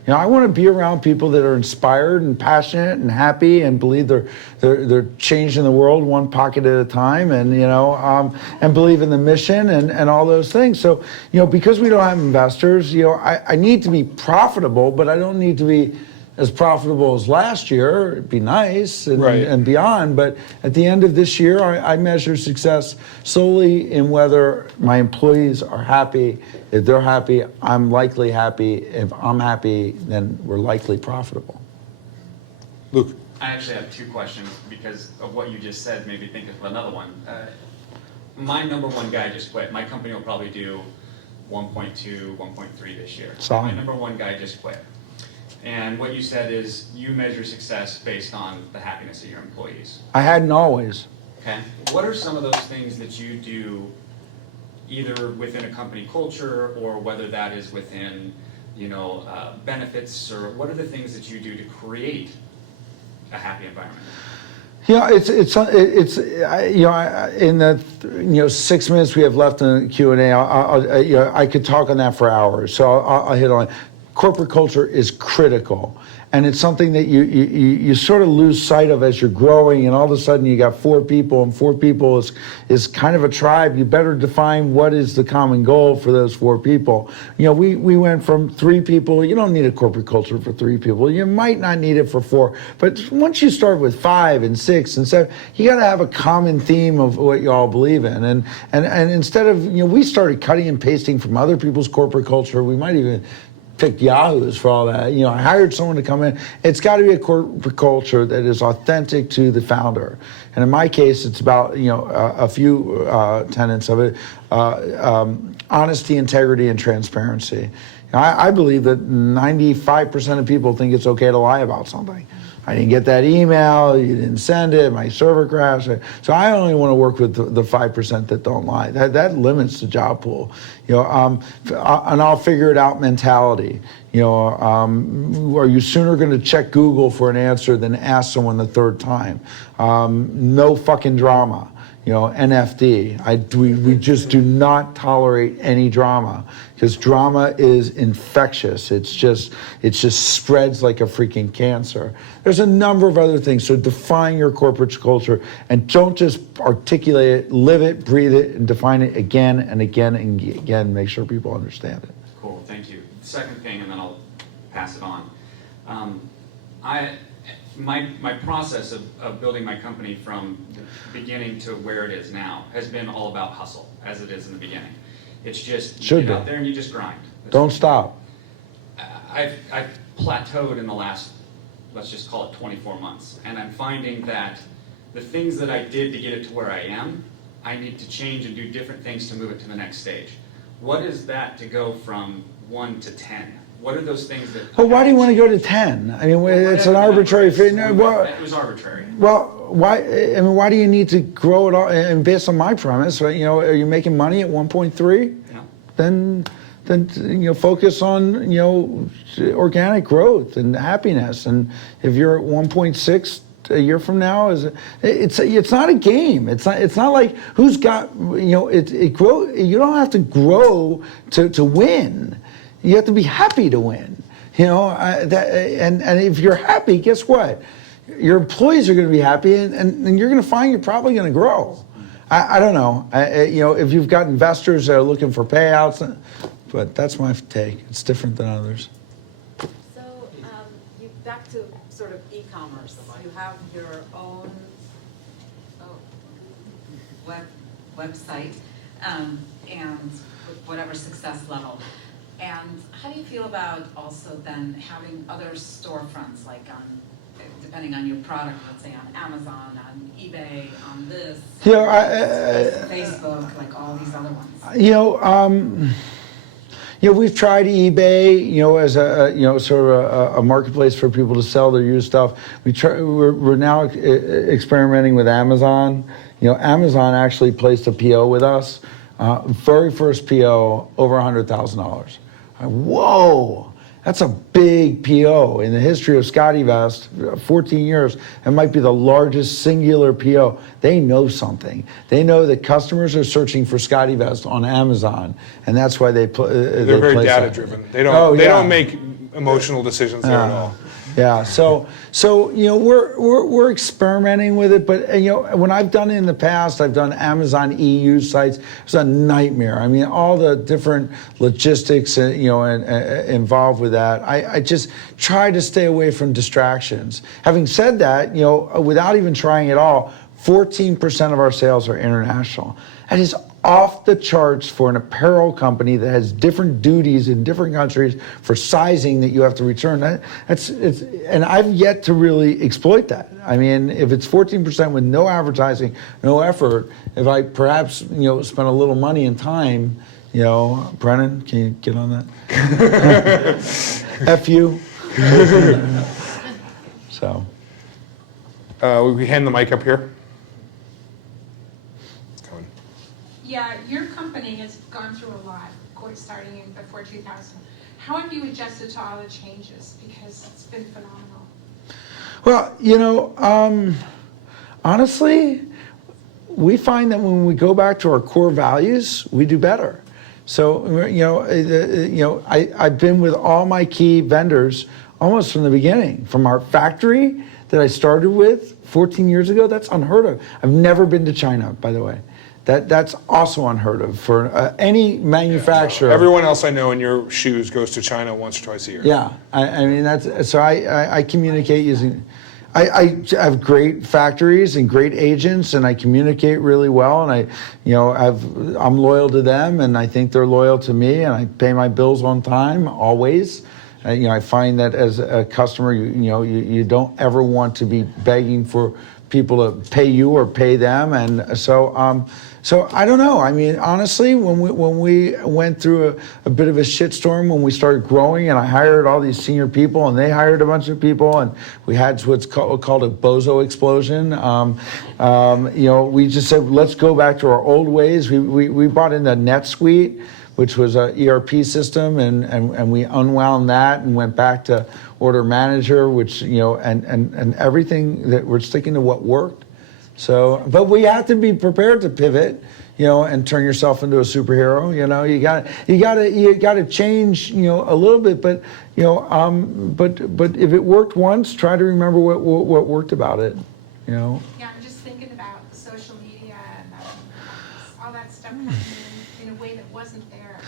You know, I want to be around people that are inspired and passionate and happy and believe they're changing the world one pocket at a time, and you know, and believe in the mission and all those things. So, you know, because we don't have investors, you know, I need to be profitable, but I don't need to be as profitable as last year. It'd be nice and beyond, but at the end of this year, I measure success solely in whether my employees are happy. If they're happy, I'm likely happy. If I'm happy, then we're likely profitable. Luke. I actually have two questions because of what you just said. Maybe think of another one. My number one guy just quit. My company will probably do 1.2, 1.3 this year. Solid. My number one guy just quit. And what you said is you measure success based on the happiness of your employees. I hadn't always. Okay. What are some of those things that you do, either within a company culture or whether that is within, you know, benefits, or what are the things that you do to create a happy environment? Yeah, it's you know, in the 6 minutes we have left in the Q&A, I could talk on that for hours. So I'll hit on it. Corporate culture is critical, and it's something that you sort of lose sight of as you're growing, and all of a sudden you got 4 people, and 4 people is kind of a tribe. You better define what is the common goal for those 4 people. You know, we went from 3 people. You don't need a corporate culture for 3 people. You might not need it for 4, but once you start with 5 and 6 and 7, you got to have a common theme of what you all believe in. And instead of, you know, we started cutting and pasting from other people's corporate culture. We might even picked Yahoos for all that. You know, I hired someone to come in. It's got to be a corporate culture that is authentic to the founder. And in my case, it's about, you know, a few tenets of it: honesty, integrity, and transparency. I believe that 95% of people think it's okay to lie about something. I didn't get that email, you didn't send it, my server crashed. So I only want to work with the 5% that don't lie. That limits the job pool. You know, and I'll figure it out mentality. You know, are you sooner going to check Google for an answer than ask someone the 3rd time? No fucking drama. You know, NFD. We just do not tolerate any drama, because drama is infectious. It just spreads like a freaking cancer. There's a number of other things. So define your corporate culture, and don't just articulate it, live it, breathe it, and define it again and again and again. Make sure people understand it. Cool, thank you. Second thing, and then I'll pass it on. My process of building my company from the beginning to where it is now has been all about hustle, as it is in the beginning. It's just you get out there and you just grind. Don't stop. I've plateaued in the last, let's just call it 24 months, and I'm finding that the things that I did to get it to where I am, I need to change and do different things to move it to the next stage. What is that to go from 1 to 10? What are those things that... Well, why do you want to go to 10? I mean, it's an arbitrary... It was arbitrary. Well, why? I mean, why do you need to grow it all? And based on my premise, right? You know, are you making money at 1.3? Yeah. Then you know, focus on, you know, organic growth and happiness. And if you're at 1.6 a year from now, it's not a game. It's not like who's got, you know, it grow. You don't have to grow to win. You have to be happy to win. You know, and if you're happy, guess what? Your employees are going to be happy, and you're going to find you're probably going to grow. I don't know. You know, if you've got investors that are looking for payouts, but that's my take. It's different than others. So, you back to sort of e-commerce. You have your own website, and whatever success level. And how do you feel about also then having other storefronts, like on, depending on your product, let's say on Amazon, on eBay, on this, you know, Facebook, like all these other ones? You know, we've tried eBay, you know, as a you know, sort of a marketplace for people to sell their used stuff. We're now experimenting with Amazon. You know, Amazon actually placed a PO with us. Very first PO, over $100,000. Whoa, that's a big PO in the history of SCOTTeVEST. 14 years, it might be the largest singular PO. They know something. They know that customers are searching for SCOTTeVEST on Amazon, and that's why they're very data driven. They don't make emotional decisions there at all. Yeah, so you know, we're experimenting with it, but you know, when I've done it in the past, I've done Amazon EU sites. It's a nightmare. I mean, all the different logistics, you know, involved with that. I just try to stay away from distractions. Having said that, you know, without even trying at all, 14% of our sales are international. That is off the charts for an apparel company that has different duties in different countries for sizing that you have to return. And I've yet to really exploit that. I mean, if it's 14% with no advertising, no effort, if I perhaps, you know, spend a little money and time, you know, Brennan, can you get on that? F you. So. We hand the mic up here. Yeah, your company has gone through a lot, of course, starting in before 2000. How have you adjusted to all the changes? Because it's been phenomenal. Well, you know, honestly, we find that when we go back to our core values, we do better. So, you know, I've been with all my key vendors almost from the beginning, from our factory that I started with 14 years ago. That's unheard of. I've never been to China, by the way. That's also unheard of for any manufacturer. Everyone else I know in your shoes goes to China once or twice a year. Yeah, I mean, that's, so I communicate using, I have great factories and great agents, and I communicate really well, and I'm loyal to them, and I think they're loyal to me, and I pay my bills on time, always. I find that as a customer, you don't ever want to be begging for people to pay you or pay them, and so I don't know. I mean, honestly, when we went through a bit of a shitstorm when we started growing, and I hired all these senior people, and they hired a bunch of people, and we had what's called a bozo explosion. We just said, let's go back to our old ways. We brought in the NetSuite, which was an ERP system, and we unwound that and went back to Order Manager, which and everything that we're sticking to what worked. So, but we have to be prepared to pivot, and turn yourself into a superhero. You got to change, a little bit. But but if it worked once, try to remember what worked about it. Yeah, I'm just thinking about social media and all that stuff coming in a way that wasn't there.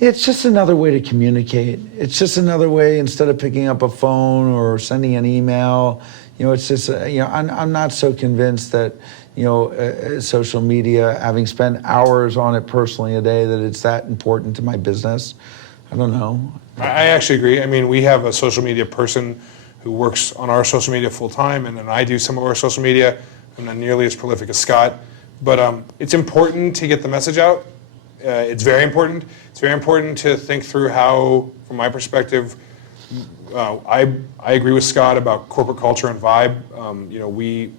It's just another way to communicate. It's just another way, instead of picking up a phone or sending an email. It's just, I'm not so convinced that, social media, having spent hours on it personally a day, that it's that important to my business. I don't know. I actually agree. I mean, we have a social media person who works on our social media full time, and then I do some of our social media. I'm not nearly as prolific as Scott, but it's important to get the message out. It's very important. It's very important to think through how, from my perspective, I agree with Scott about corporate culture and vibe. We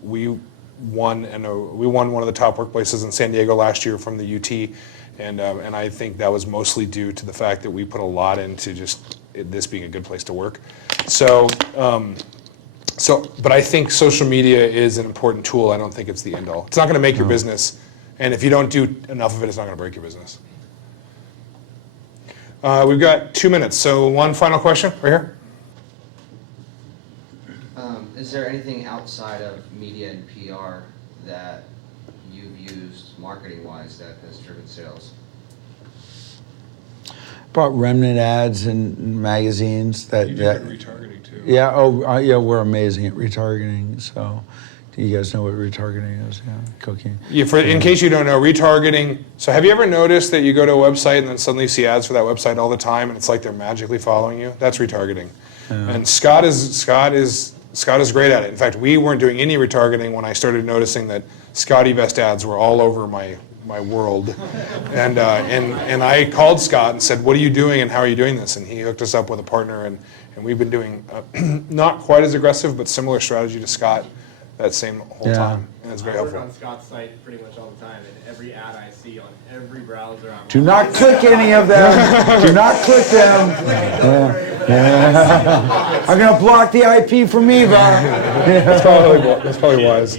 won one of the top workplaces in San Diego last year from the UT, and I think that was mostly due to the fact that we put a lot into just this being a good place to work. So but I think social media is an important tool. I don't think it's the end all. It's not going to make your business, and if you don't do enough of it, it's not going to break your business. We've got 2 minutes, so one final question right here. Is there anything outside of media and PR that you've used marketing-wise that has driven sales? Brought remnant ads in magazines. You do retargeting too. Yeah. Yeah. We're amazing at retargeting. So, do you guys know what retargeting is? Yeah, cocaine. Yeah. In case you don't know, retargeting. So, have you ever noticed that you go to a website and then suddenly you see ads for that website all the time, and it's like they're magically following you? That's retargeting. And Scott is great at it. In fact, we weren't doing any retargeting when I started noticing that SCOTTeVEST ads were all over my world. And I called Scott and said, what are you doing and how are you doing this? And he hooked us up with a partner, and we've been doing not quite as aggressive, but similar strategy to Scott that same whole time. And it's very helpful. I work on Scott's site pretty much all the time, and every ad I see on every browser I'm Do not click any of them. Do not click them. I'm going to block the IP from MIVA. That's probably wise.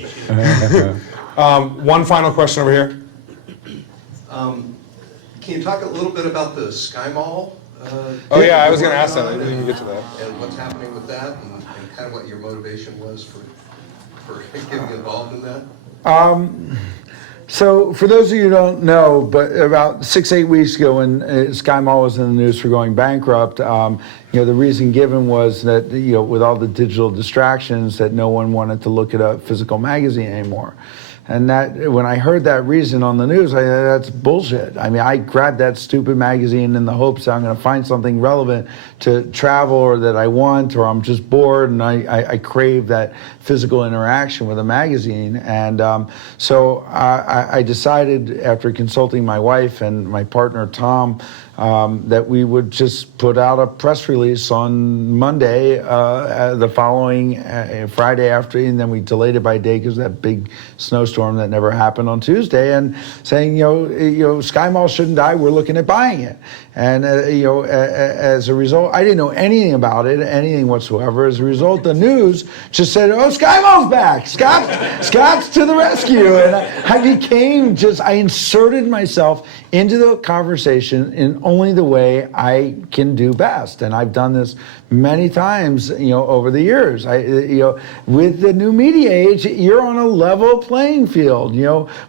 One final question over here. Can you talk a little bit about the SkyMall? Oh yeah, I was going to ask that. I didn't even get to that. And what's happening with that, and kind of what your motivation was for getting involved in that? So for those of you who don't know, but about 6-8 weeks ago when SkyMall was in the news for going bankrupt, the reason given was that, with all the digital distractions, that no one wanted to look at a physical magazine anymore. And that, when I heard that reason on the news, that's bullshit. I mean, I grabbed that stupid magazine in the hopes that I'm going to find something relevant to travel, or that I want, or I'm just bored, and I crave that physical interaction with a magazine. And so I decided, after consulting my wife and my partner, Tom, that we would just put out a press release on Monday, the following Friday after, and then we delayed it by a day because of that big snowstorm snowstorm that never happened on Tuesday, and saying, SkyMall shouldn't die. We're looking at buying it. And as a result, I didn't know anything about it, anything whatsoever. As a result, the news just said, "Oh, SkyMall's back! Scott's to the rescue!" And I inserted myself into the conversation in only the way I can do best, and I've done this many times, over the years. With the new media age, you're on a level playing field.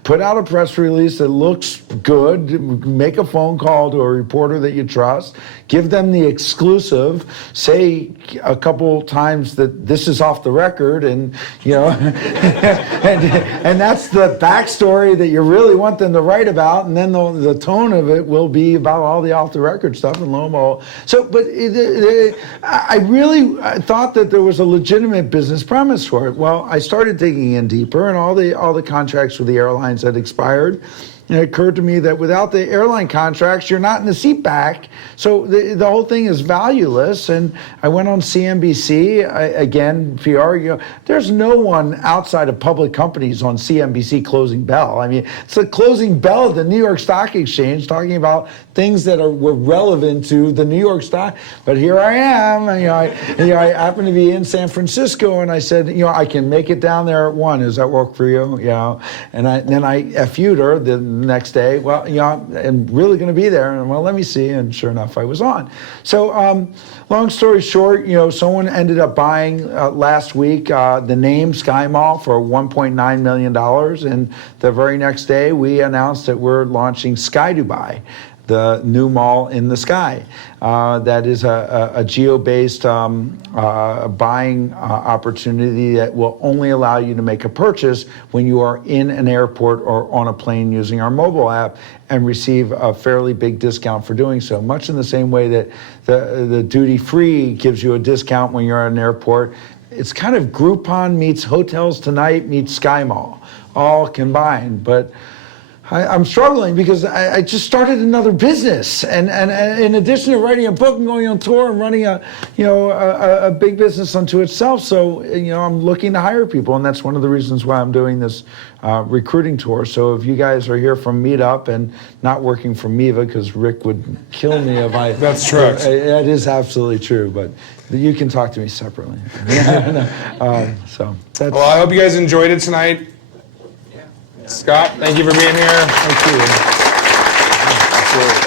Put out a press release that looks good, make a phone call to a reporter that you trust, give them the exclusive, say a couple times that this is off the record, and and that's the backstory that you really want them to write about, and then the tone of it will be about all the off the record stuff, and lo and behold. So, but I really thought that there was a legitimate business premise for it. Well, I started digging in deeper, and all the contracts with the airlines had expired. And it occurred to me that without the airline contracts, you're not in the seat back. So the whole thing is valueless. And I went on CNBC, again, PR. There's no one outside of public companies on CNBC closing bell. I mean, it's the closing bell at the New York Stock Exchange, talking about things that were relevant to the New York stock. But here I am. I happen to be in San Francisco, and I said, I can make it down there at 1. Does that work for you? And then I FU'd her the next day. Well, I'm really going to be there. And well, let me see. And sure enough, I was on. So long story short, someone ended up buying last week the name SkyMall for $1.9 million. And the very next day, we announced that we're launching Sky Dubai, the new mall in the sky. That is a geo-based buying opportunity that will only allow you to make a purchase when you are in an airport or on a plane using our mobile app, and receive a fairly big discount for doing so. Much in the same way that the duty-free gives you a discount when you're at an airport. It's kind of Groupon meets Hotels Tonight meets SkyMall, all combined. But I'm struggling because I just started another business, and in addition to writing a book and going on tour and running a big business unto itself, so I'm looking to hire people, and that's one of the reasons why I'm doing this recruiting tour. So if you guys are here from Meetup and not working for MIVA, because Rick would kill me if I. That's true. That is absolutely true, but you can talk to me separately. So that's. Well, I hope you guys enjoyed it tonight. Scott, thank you for being here. Thank you. Absolutely.